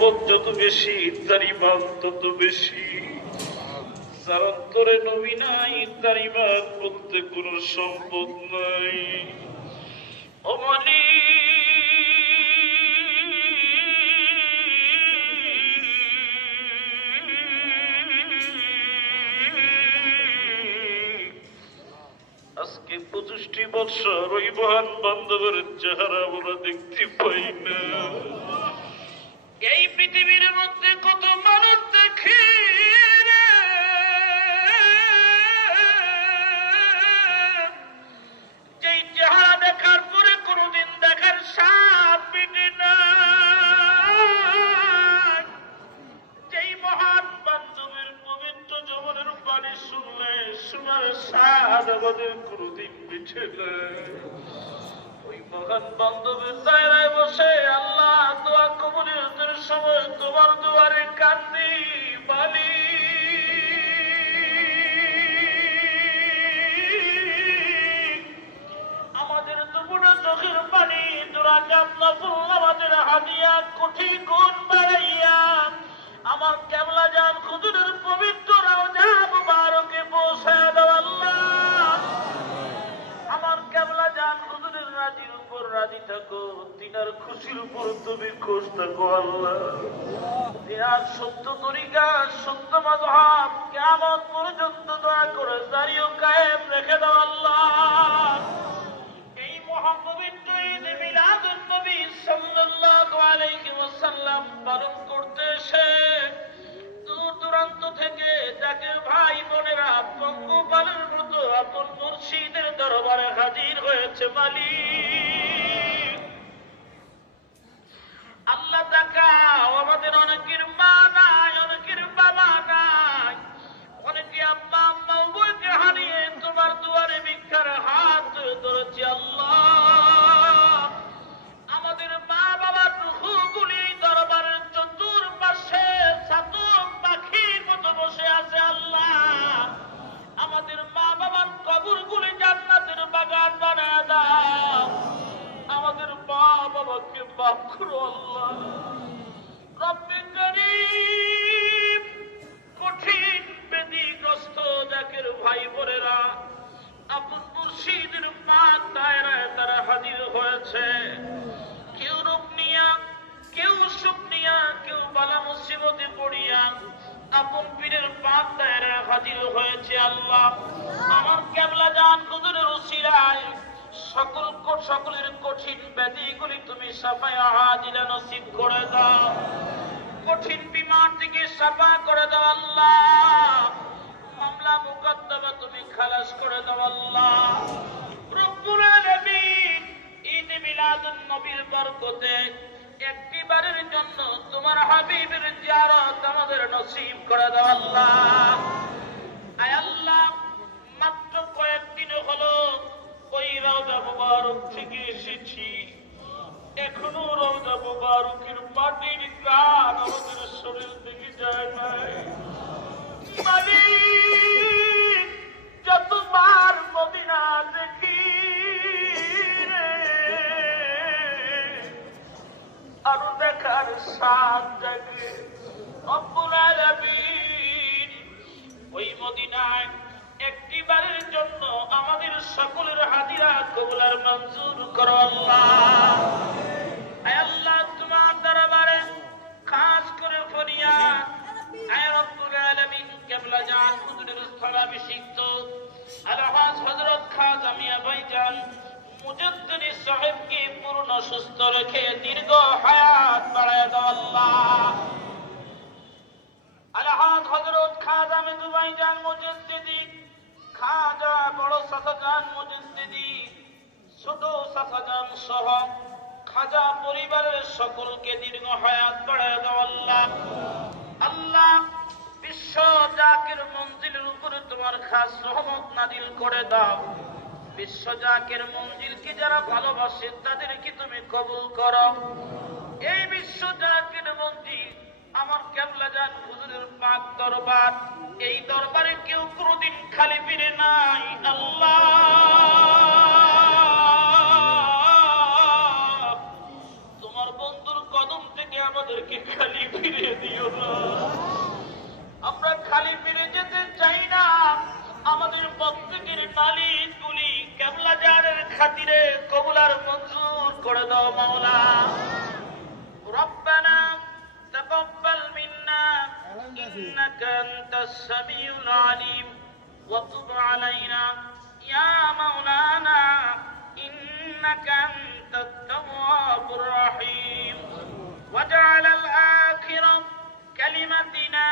যত বেশি তার ইমান তত বেশি। যার অন্তরে নবী নাই তার ইমান বলতে কোন সম্পদ নাই। ও মানি আজকে 25টি বছর ওই মহান বান্ধবের চেহারা আমরা দেখতে পাই না। এই পৃথিবীর মধ্যে কত মানুষ দেখি যেই চেহারা দেখার পরে কোনদিন দেখার স্বাদ মিটে না। যেই মহান বান্ধবের পবিত্র জীবনের বাণী শুনলে শোনার স্বাদ আমাদের কোনদিন মিটে না। ওই মহান বান্ধবের দায়রায় বসে আল্লাহ দোয়া কবুলিয়তের সময় তোমার দুয়ারে কান্দি বালি। আমাদের দুপুরে চোখের পানি তোরা কান্না ফুল আমাদের হাদিয়া কোটি গুণ বাড়াইয়া আমার কেবলা জান হুজুরের পবিত্র রওজা মুবারকে পৌঁছায় দাও আল্লাহ। আমার কেবলা জান হুজুরের রাজির উপর রাজি থাকো, তিনার খুশির উপর তুমি খুশ থাকো আল্লাহ। তিনার সত্য তরিকা সত্য মাযহাব কিয়ামত পর্যন্ত দয়া করে জারি ও কায়েম রেখে দাও আল্লাহ। এই মহাপবিত্র ঈদ মিলাদুন নবী সাল্লাল্লাহু আলাইহি ওয়াসাল্লাম পালন করতে এসে দূর দূরান্ত থেকে যাকে ভাই বোনেরা পঙ্গপালের মতো আপন মুর্শিদের দরবারে হাজির হয়েছে মালিক। আল্লাহ তাকাও, আমাদের অনেকের মা নাই, অনেকের বাবা নাই, অনেকে আম্মা আম্মা উভয়কে হারিয়ে তোমার দুয়ারে ভিক্ষার হাত ধরেছি আল্লাহ। আমাদের মা বাবার রূহগুলি দরবারের চতুর্পাশে ছাতক পাখির মতো বসে আছে আল্লাহ। আমাদের মা বাবার কবরগুলি জান্নাতের বাগান বানায় দাও। আমাদের মা বাবাকে মাফ করো আল্লাহ। রব্বে করিম, কঠিন ব্যাধিগ্রস্ত জাকের ভাই বোনেরা আপন মুর্শিদের পাক দায়রায় তারা হাজির হয়েছে। কেউ রোগ নিয়া, কেউ সুখ নিয়া, কেউ বালা মুসিবতে পড়িয়া আপন পীরের পাক দায়রায় হাজির হয়েছে আল্লাহ। আমার কেবলা জান হুজুরের উসিলায় সকলের কঠিন ব্যাধিগুলি তুমি সাফায়ে আজিলা নসিব করে দাও। কঠিন বিমার থেকে সাফা করে দাও আল্লাহ। মামলা মুকদ্দমা তুমি খালাস করে দাও আল্লাহ। রব্বুল আলামিন ঈদ মিলাদুন নবীর বরকতে একটিবারের জন্য তোমার হাবিবের জিয়ারত আমাদের নসিব করে দাও আল্লাহ। আয় আল্লাহ, মাত্র কয়েকদিন হলো ওই রওজা মুবারক থেকে এসেছি। এখনো রওজা মুবারকের মাটির গান আমাদের শরীর থেকে যায় নাই মালিক। যতবার মদিনা দেখি রে আরো দেখার স্বাদ জাগে। রব্বুল আলামিন ওই মদিনায় একটিবারের জন্য আমাদের সকলের হাদিয়া কবুল আর মঞ্জুর করো আল্লাহ। আয় আল্লাহ, তোমার দরবারে খাস করে ফরিয়াদ, আয় রব্বুল আলামিন কিবলা জান হুজুরের স্থলাভিষিক্ত আলহাজ হযরত খাজা মিয়া ভাইজান মুজাদ্দিদি সাহেবকে পূর্ণ সুস্থ রেখে দীর্ঘ হায়াত বাড়ায় দাও আল্লাহ। আলহাজ হযরত খাজা মেদু ভাইজান মুজাদ্দিদি, খাজা বড় সাসাজান মুজাদ্দিদি, ছোট সাসাজান সহ খাজা পরিবারের সকলকে দীর্ঘ হায়াত বাড়ায় দাও আল্লাহ। আল্লাহ, বিশ্ব জাকের মঞ্জিলের উপরে তোমার খাস রহমত নাজিল করে দাও। বিশ্ব জাকের মঞ্জিলকে যারা ভালোবাসে তাদেরকে তুমি কবুল করো। এই বিশ্ব জাকের মঞ্জিল আমার কেবলা জান হুজুরের পাক দরবার, এই দরবারে কেউ কোনদিন খালি ফিরে নাই আল্লাহ। তোমার বন্ধুর কদম থেকে আমাদেরকে খালি ফিরে দিও না। আমরা খালি ফিরে যেতে চাই না। আমাদের প্রত্যেকের নালিশ গুলি কেবলা জানের খাতিরে কবুল আর মঞ্জুর করে দাও মাওলা। রব্বানা তাকাব্বাল মিন্না ইন্নাকা আনতাস সামিউল আলিম ওয়া তুব আলাইনা ইয়া মাওলানা ইন্নাকা আনতাত তাওয়াবুর রহিম ওয়াজআল আল আখিরা كلمتنا